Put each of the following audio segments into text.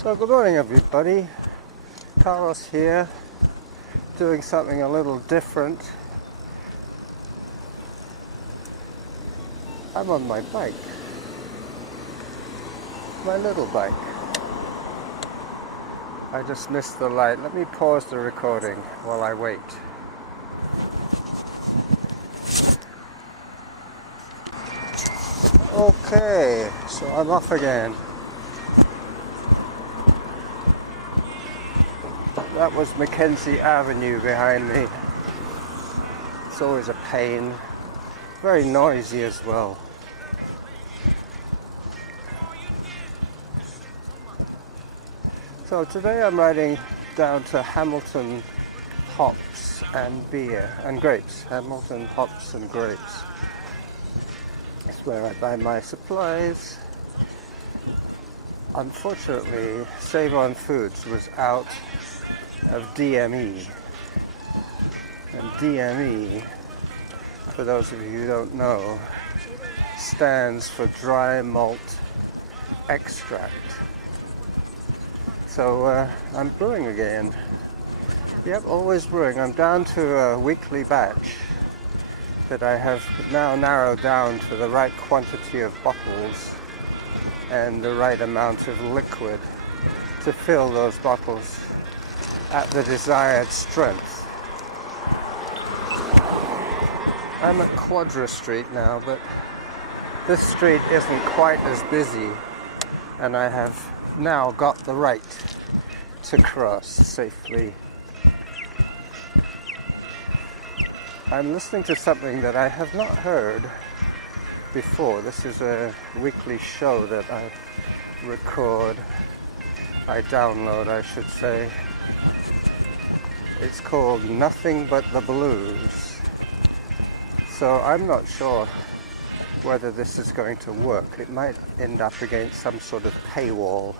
So good morning everybody, Carlos here, doing something a little different. I'm on my bike, my little bike. I just missed the light. Let me pause the recording while I wait. Okay, so I'm off again. That was Mackenzie Avenue behind me. It's always a pain. Very noisy as well. So today I'm riding down to Hamilton Hops and Beer and Grapes. Hamilton Hops and Grapes. It's where I buy my supplies. Unfortunately, Save On Foods was out of DME. And DME, for those of you who don't know, stands for Dry Malt Extract. So I'm brewing again. Yep, always brewing. I'm down to a weekly batch that I have now narrowed down to the right quantity of bottles and the right amount of liquid to fill those bottles at the desired strength. I'm at Quadra Street now, but this street isn't quite as busy, and I have now got the right to cross safely. I'm listening to something that I have not heard before. This is a weekly show that I record, I download, I should say. It's called Nothing But the Blues. So I'm not sure whether this is going to work. It might end up against some sort of paywall.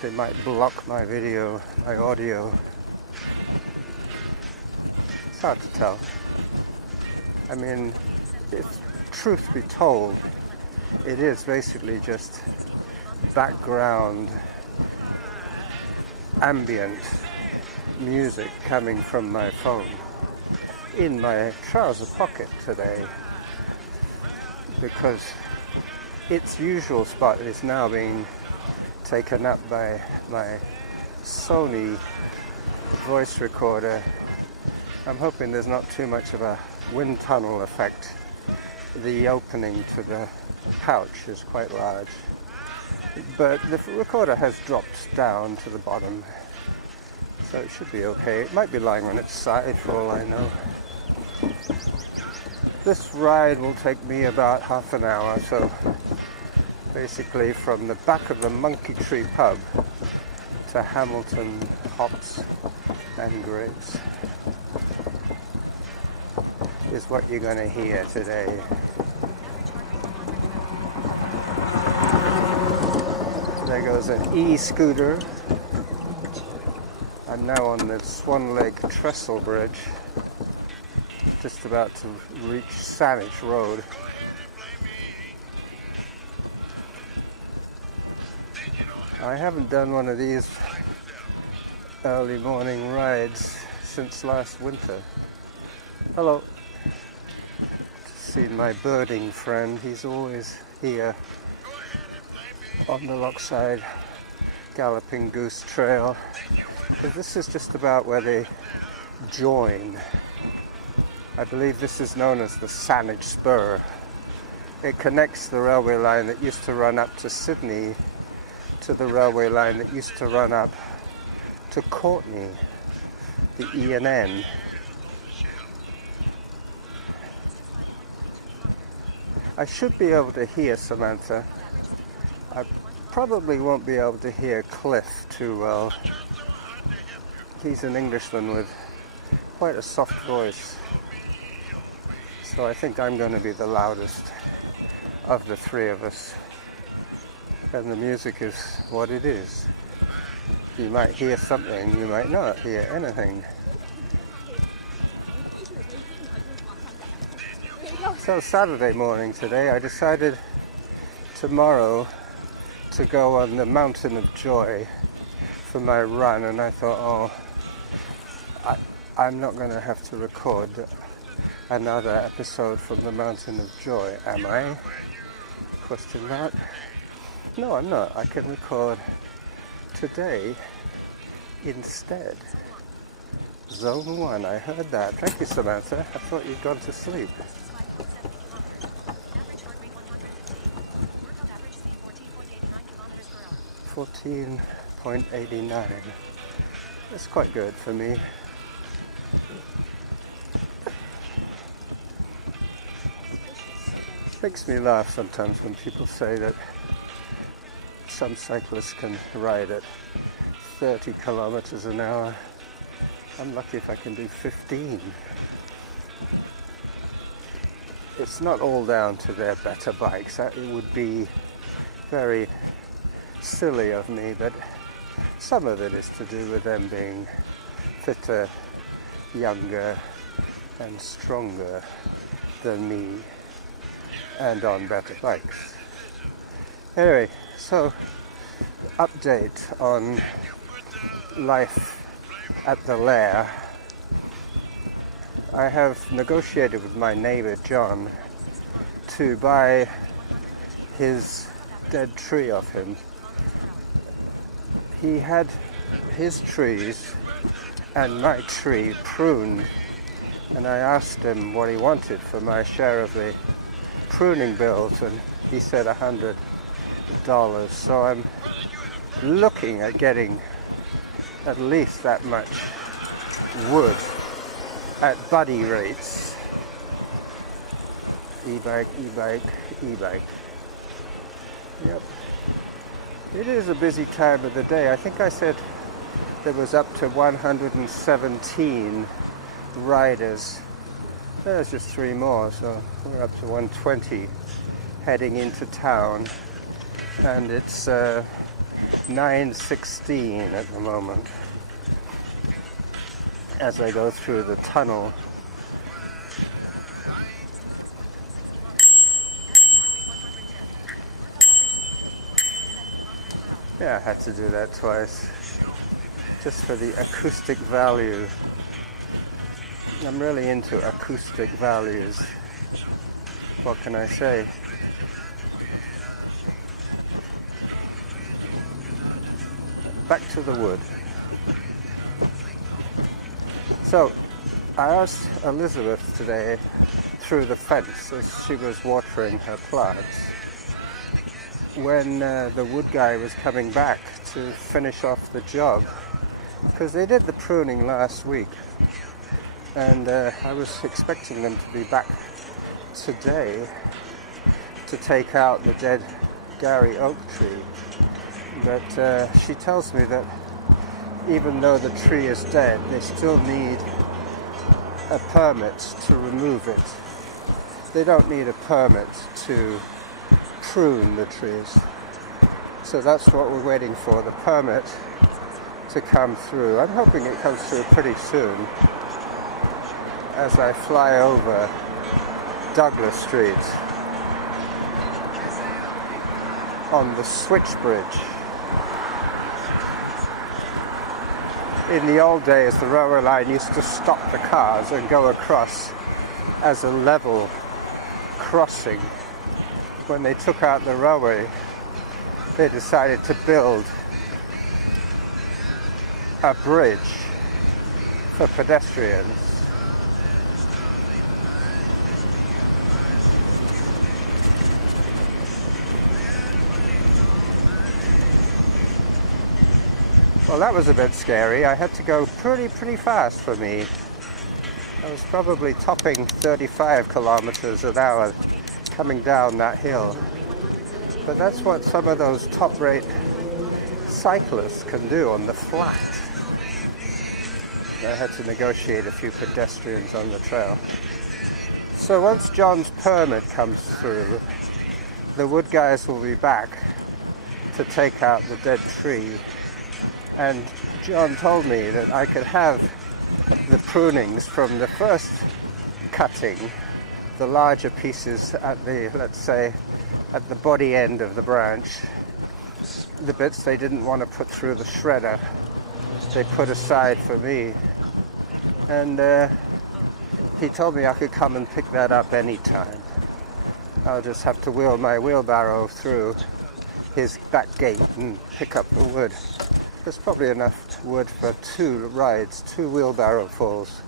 They might block my video, my audio. It's hard to tell. I mean, if truth be told, it is basically just background ambient music coming from my phone in my trouser pocket today, because its usual spot is now being taken up by my Sony voice recorder. I'm hoping there's not too much of a wind tunnel effect. The opening to the pouch is quite large, but the recorder has dropped down to the bottom, so it should be okay. It might be lying on its side for all I know. This ride will take me about half an hour, so basically from the back of the Monkey Tree pub to Hamilton Hops and Grapes is what you're going to hear today. There goes an e-scooter. I'm now on the Swan Lake Trestle Bridge, just about to reach Saanich Road. I haven't done one of these early morning rides since last winter. Hello. Seen my birding friend. He's always here on the Lochside Galloping Goose trail, because this is just about where they join. I believe this is known as the Saanich Spur. It connects the railway line that used to run up to Sydney to the railway line that used to run up to Courtenay, the E&N. I should be able to hear Samantha. I probably won't be able to hear Cliff too well. He's an Englishman with quite a soft voice. So I think I'm going to be the loudest of the three of us. And the music is what it is. You might hear something, you might not hear anything. So Saturday morning today, I decided tomorrow to go on the Mountain of Joy for my run, and I thought, I'm not going to have to record another episode from the Mountain of Joy, am I? Question mark. No, I'm not. I can record today instead. Zone 1, I heard that. Thank you, Samantha. I thought you'd gone to sleep. 14.89. That's quite good for me. Makes me laugh sometimes when people say that some cyclists can ride at 30 kilometers an hour. I'm lucky if I can do 15. It's not all down to their better bikes. It would be very silly of me, but some of it is to do with them being fitter, younger, and stronger than me, and on better bikes. Anyway, so update on life at the lair. I have negotiated with my neighbor John to buy his dead tree off him. He had his trees and my tree pruned, and I asked him what he wanted for my share of the pruning bills, and he said $100. So I'm looking at getting at least that much wood at buddy rates. E-bike, e-bike, e-bike. Yep. It is a busy time of the day. I think I said there was up to 117 riders. There's just 3 more, so we're up to 120 heading into town. And it's 9:16 at the moment as I go through the tunnel. Yeah, I had to do that twice, just for the acoustic value. I'm really into acoustic values. What can I say? Back to the wood. So, I asked Elizabeth today through the fence as she was watering her plants when the wood guy was coming back to finish off the job, because they did the pruning last week, and I was expecting them to be back today to take out the dead Garry Oak tree, but she tells me that even though the tree is dead, they still need a permit to remove it. They don't need a permit to prune the trees. So that's what we're waiting for, the permit to come through. I'm hoping it comes through pretty soon as I fly over Douglas Street on the switch bridge. In the old days, the railway line used to stop the cars and go across as a level crossing. When they took out the railway, they decided to build a bridge for pedestrians. Well, that was a bit scary. I had to go pretty fast for me. I was probably topping 35 kilometers an hour coming down that hill. But that's what some of those top-rate cyclists can do on the flat. I had to negotiate a few pedestrians on the trail. So once John's permit comes through, the wood guys will be back to take out the dead tree. And John told me that I could have the prunings from the first cutting, the larger pieces at the, let's say, at the body end of the branch, the bits they didn't want to put through the shredder, they put aside for me. And he told me I could come and pick that up anytime. I'll just have to wheel my wheelbarrow through his back gate and pick up the wood. There's probably enough wood for 2 rides, 2 wheelbarrowfuls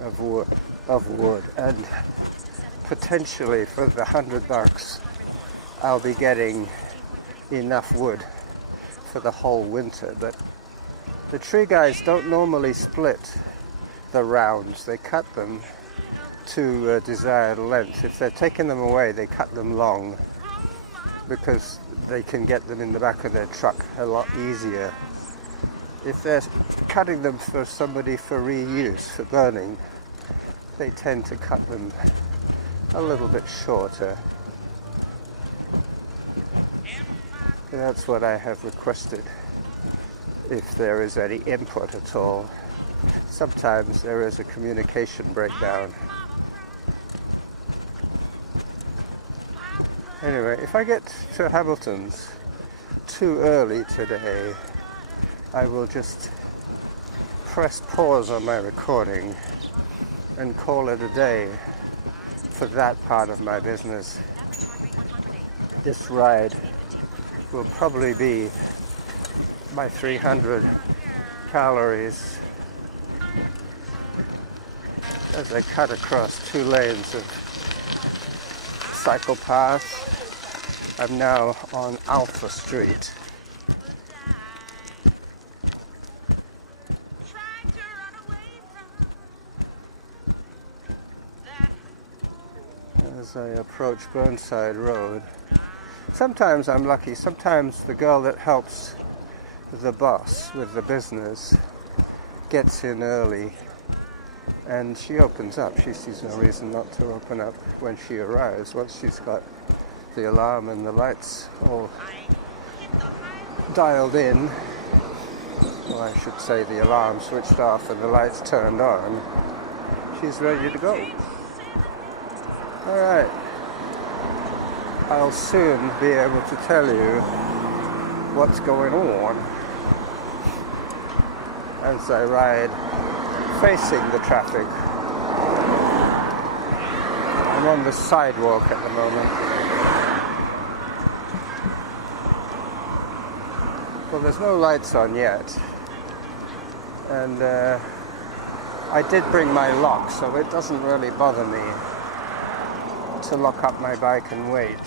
of wood, and potentially for the $100 I'll be getting enough wood for the whole winter. But the tree guys don't normally split the rounds. They cut them to a desired length. If they're taking them away, they cut them long because they can get them in the back of their truck a lot easier. If they're cutting them for somebody for reuse, for burning, they tend to cut them a little bit shorter. That's what I have requested, if there is any input at all. Sometimes there is a communication breakdown. Anyway, if I get to Hamilton's too early today, I will just press pause on my recording and call it a day for that part of my business. This ride will probably be my 300 calories as I cut across 2 lanes of cycle path. I'm now on Alpha Street. As I approach Burnside Road, sometimes I'm lucky, sometimes the girl that helps the boss with the business gets in early and she opens up. She sees no reason not to open up when she arrives, once she's got the alarm and the lights all dialed in. Well, I should say the alarm switched off and the lights turned on. She's ready to go. Alright, I'll soon be able to tell you what's going on as I ride facing the traffic. I'm on the sidewalk at the moment. Well, there's no lights on yet, and I did bring my lock, so it doesn't really bother me to lock up my bike and wait.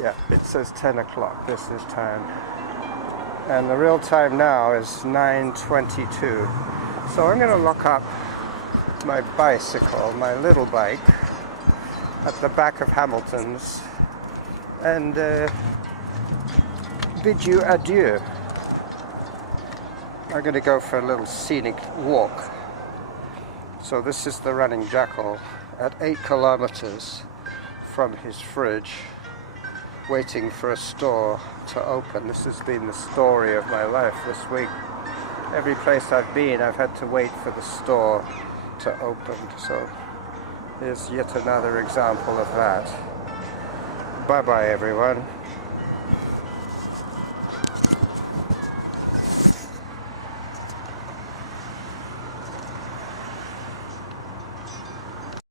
Yeah, it says 10 o'clock, this is time. And the real time now is 9:22. So I'm going to lock up my bicycle, my little bike, at the back of Hamilton's and bid you adieu. I'm going to go for a little scenic walk. So this is the Running Jackal at 8 kilometers from his fridge, waiting for a store to open. This has been the story of my life this week. Every place I've been, I've had to wait for the store to open. So here's yet another example of that. Bye-bye, everyone.